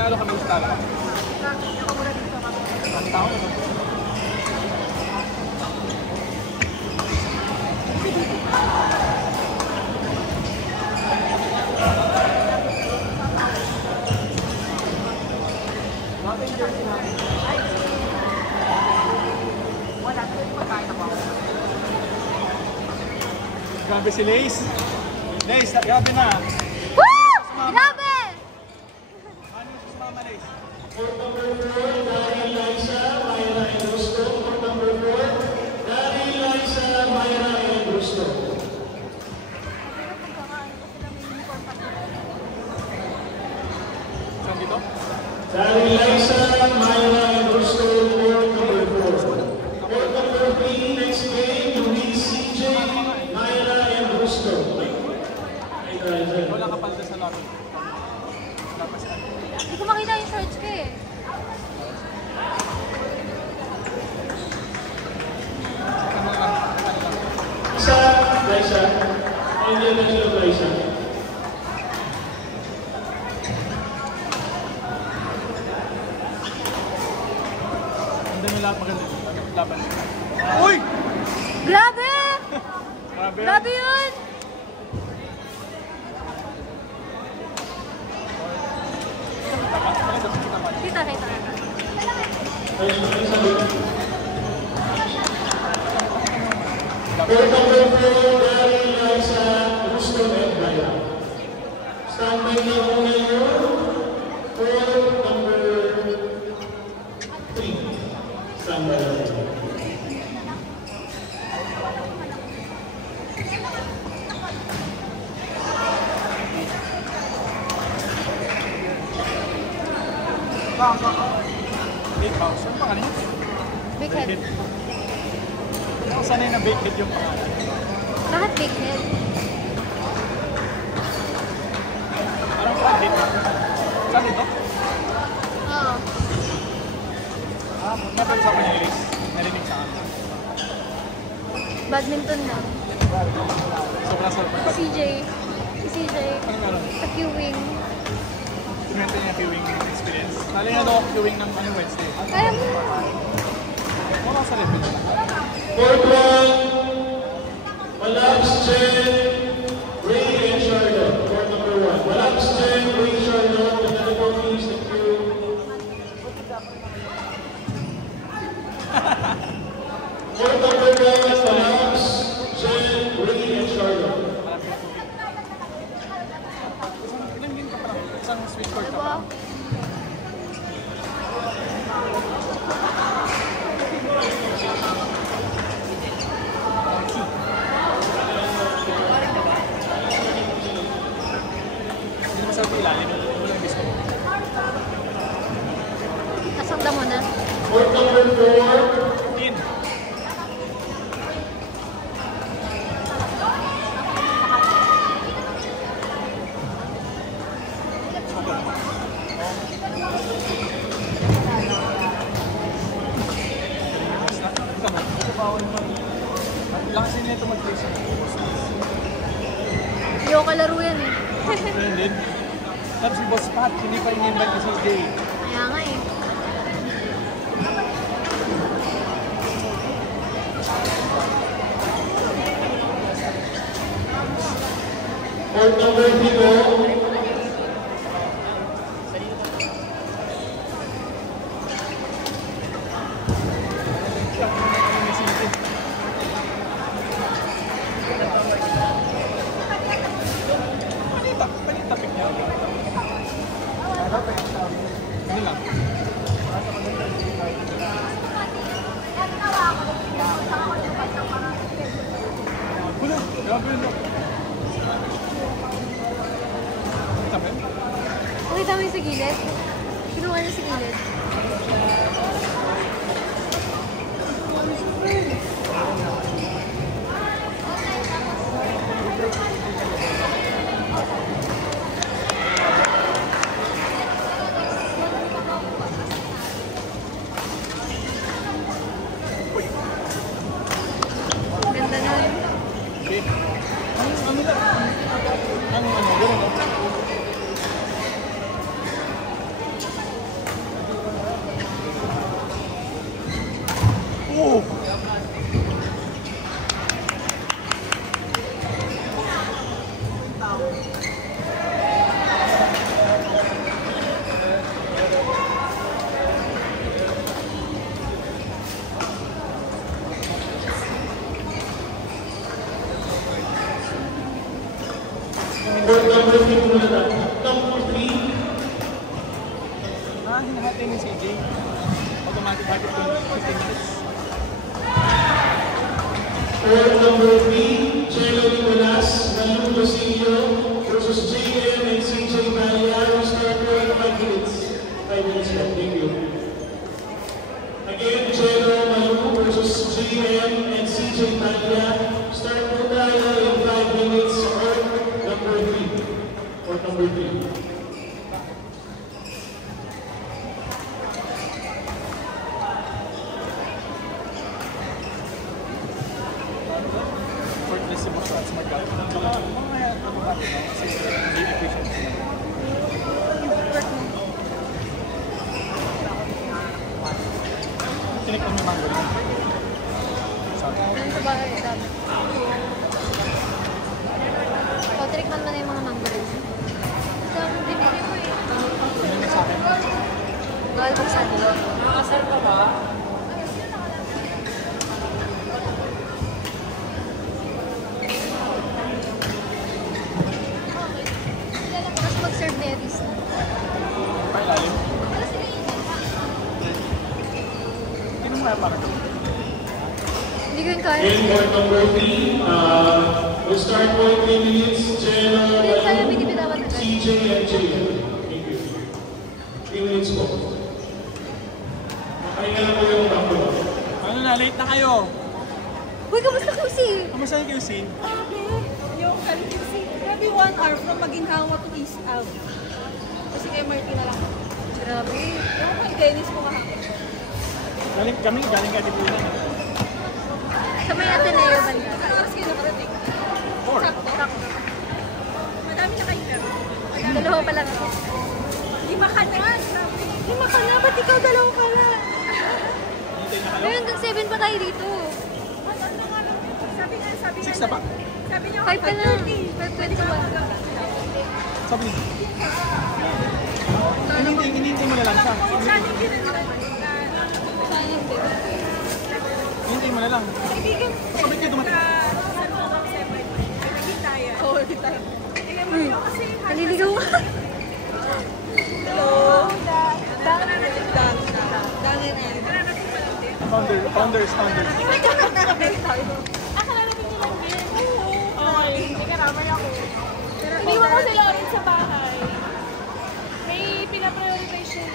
Nanalo kami sa tala. Ang tao na. Grabe si Lace. Lace, grabe na. Woo! Grabe! Ano yung sumama, Lace? For number 4, Dari Liza, Mayra and Rusto. For number 4, Dari Liza, Mayra and Rusto. Saan dito? Dari Liza, Mayra and Rusto for number 4. For number 3, next game, Luis CJ, Mayra and Rusto. Wala ka palda sa lobby. Hindi ko makita yung shorts ko eh. Isa, Liza. Hindi na sila Liza. Hindi na lahat maganda. Laban. Uy! Grabe! Grabe. Grabe yun! Kita. For number 4, Dari Liza, Rusto and Mayra. Stand by na muna yun. For number 3. Stand by na muna. Big house. Ano pangalan niya? Big head. Ako sanay na big head yung pangalan. Lahat big head. Parang flat head. Saan ito? Oo. Napag-usapan niya Lace. Narinig sa akin. Badminton na. Sobrang surprise. Si CJ. Ano meron? Sa queuing. Kumenta niya queuing experience. Naling na daw ako queuing ng Wednesday. Kaya mo. Wala sa level. Fourth one, Malabs Jen, Ray and Charlotte. For number 1. Malabs Jen, Ray, Charlotte. The telephone please, thank you. For number 1, Malabs Jen, Ray and Charlotte. Ilang game ka pa lang? Isang sweet court ka pa Diba? lang? Hindi mo sabi ilalim. Ano lang gusto mo? Nasakda mo na. For number 4, Tin. Lakas din nito mag-place yung boss. Hindi ko kalaro yan eh. Friend din. Tapos si Boss Pat, hindi pa in-invite si CJ. Kaya nga eh. for number 3. Pakita mo yung sa gilid. Kinuha niya sa gilid. Ganda nun. muna tayo. Number 3. Hinahati ni CJ. Automatic hati 15 minutes. For number 3, Chelo Nicolas, Malu Lucio versus JM and CJ Malia. We start for 5 minutes. 5 minutes left. Thank you. Again, Chelo Malu versus JM and CJ Malia. Start po tayo in 5 minutes or number 3. Or number 3. Shortlist si Boss at sa Magkano. Baka mamaya ako ba ito? Kasi hindi efficient sila. Tinik ko may mango rin. Sorry. Ano sa bahay? Dami. O, tinikman mo na yung mga mango rin. Dami binili ko eh. Ano yung sa akin? Gawal buksan. Nakasar pa ba? Tapos mag-serve na yung isa. Pailalim? Hindi mo kaya parang. Hindi ko yung kaya. In for number 3, we'll start for 3 minutes. Chelo, Hindi ko kaya Malu, binibitawan agad. CJ and JM. Thank you. 3 minutes po. Makahinga na po yung bago. Ano na, late na kayo. Uy, kamusta QC? Kamusta yung QC? Yung QC, grabe 1 hour from Maginhawa to East Ave. Kasi kay Marty na lang. Grabe. Yung kay Dennis ko kahapon. Galing ka Tipunan. Sa may Ateneo banda. Sa oras kayo nakarating. 4. Sakto. Madami na kayo pero. Dalawa pa lang ako. 5 ka na. Grabe. 5 ka na, ba't ikaw dalawa ka na? Hintay na kayo. Pero hanggang 7 pa tayo dito. Sabi niya. 6 na ba? Sabi niya, 5 ka na. 5:30. 5:21. Sabi niyo. Hinintay mo na lang siya. Sana hindi na naman. Hinintay mo na lang. Kaibigan. Sabi kayo dumating. Saan po kami separate? Nagkita yan. Oo, nagkita yan. Tingnan mo yun kasi. Naliligaw ka. Hello. Dangin eh. Founders. Akala namin nila din. Okay. Hindi karamay ako. Iniwan ko sila rin sa bahay. May pinaprioritize siya.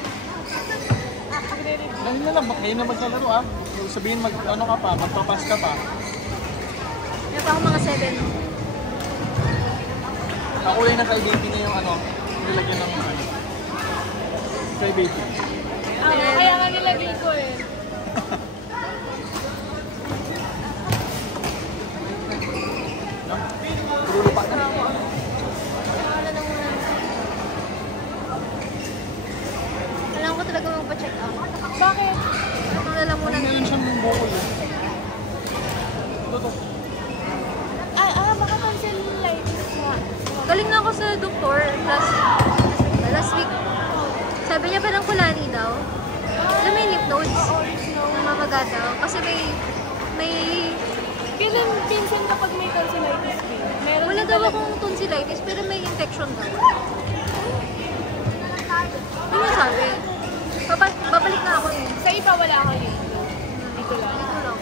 Dahil na lang, kayo na maglalaro ah. Sabihin ano ka pa, magpapas ka pa. Kaya pa ako mga 7. Kakulay na kay baby na yung nilagyan ng kay baby. Kaya nga nilagay ko eh. No? Puro lupa na. Wala na muna. Alam ko talaga magpa-check out. Bakit? Ano na lang muna. Meron siyang bukol eh. Ito. Baka tonsillitis na. Galing na ako sa doktor last week. Sabi niya parang kulani daw. Alam mo yung lymph nodes? Namamaga daw. Kasi may Pinsan kapag may tonsillitis din. Meron wala din daw talaga. akong tonsillitis pero may infection daw. Yun yung sabi. Babalik na ako eh. Sa iba wala kang dito. Dito lang. Dito lang.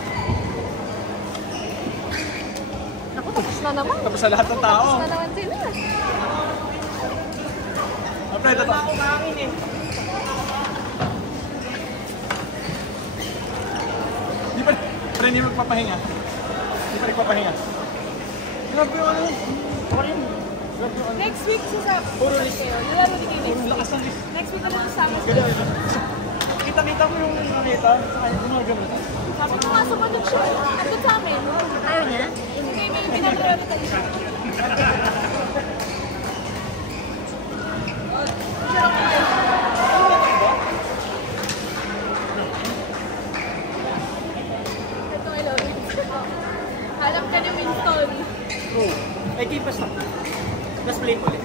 Naku, tapos na naman. Tapos sa lahat ng tao. Tapos na naman sila. Apply ito to. Di pa hindi magpapahinga. Di pa nagpapahinga. Grabe yung ano. Okay yun. Grabe yung ano. Next week sa Puro list. Lalo din kayo Ang lakas ng list. next week ulit sa amin. Ganyan. Kita-kita mo yung nakita. Saka yung mga ganun. Sabi ko nga sumunod siya. At sa amin. Ayaw niya? May pinaprioritize siya. Ito I love it. Alam ka ni Winston. True. Ay, keep us up. Let's play ulit.